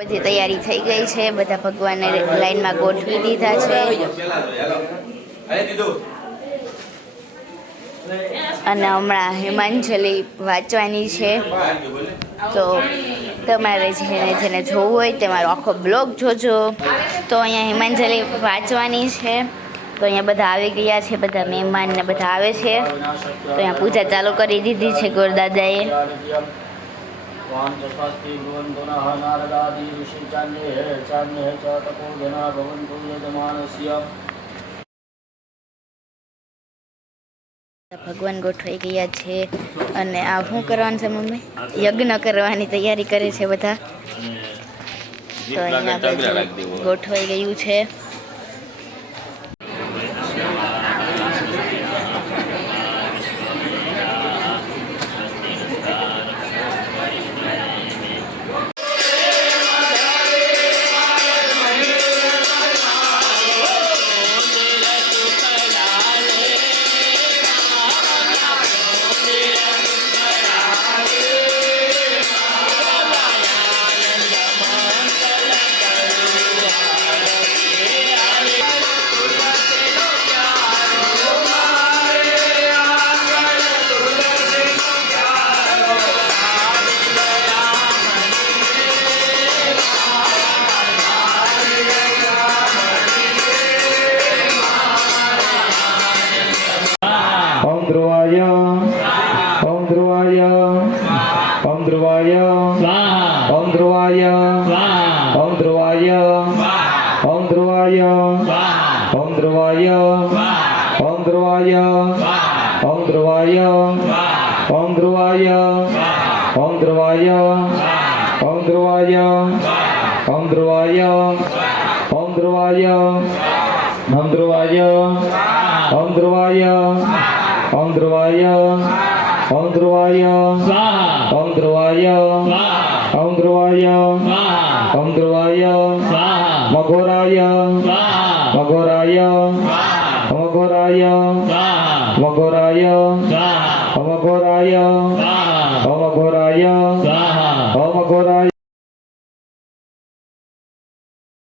બધી તૈયારી થઈ ગઈ છે, બધા ભગવાનને લાઈનમાં ગોઠવી દીધા છે અને હમણાં હિમાંજલિ વાંચવાની છે। તો તમારે જેને જોવું હોય તે મારો આખો બ્લોગ જોજો। તો અહીંયા હિમાંજલિ વાંચવાની છે, તો અહીંયા બધા આવી ગયા છે, બધા મહેમાન ને બધા આવે છે। તો અહીંયા પૂજા ચાલુ કરી દીધી છે ગોરદાદાએ। स्वस्ति भवन्तु नः नारदादि ऋषिचान्ये च तपोजना भवन्तु यजमानस्य। ભગવાન ગોઠવાઈ ગયા છે અને આ શું કરવાનું છે મમ્મી? યજ્ઞ કરવાની તૈયારી કરે છે બધા। તો અહીંયા બધું ગોઠવાઈ ગયું છે। Magoraya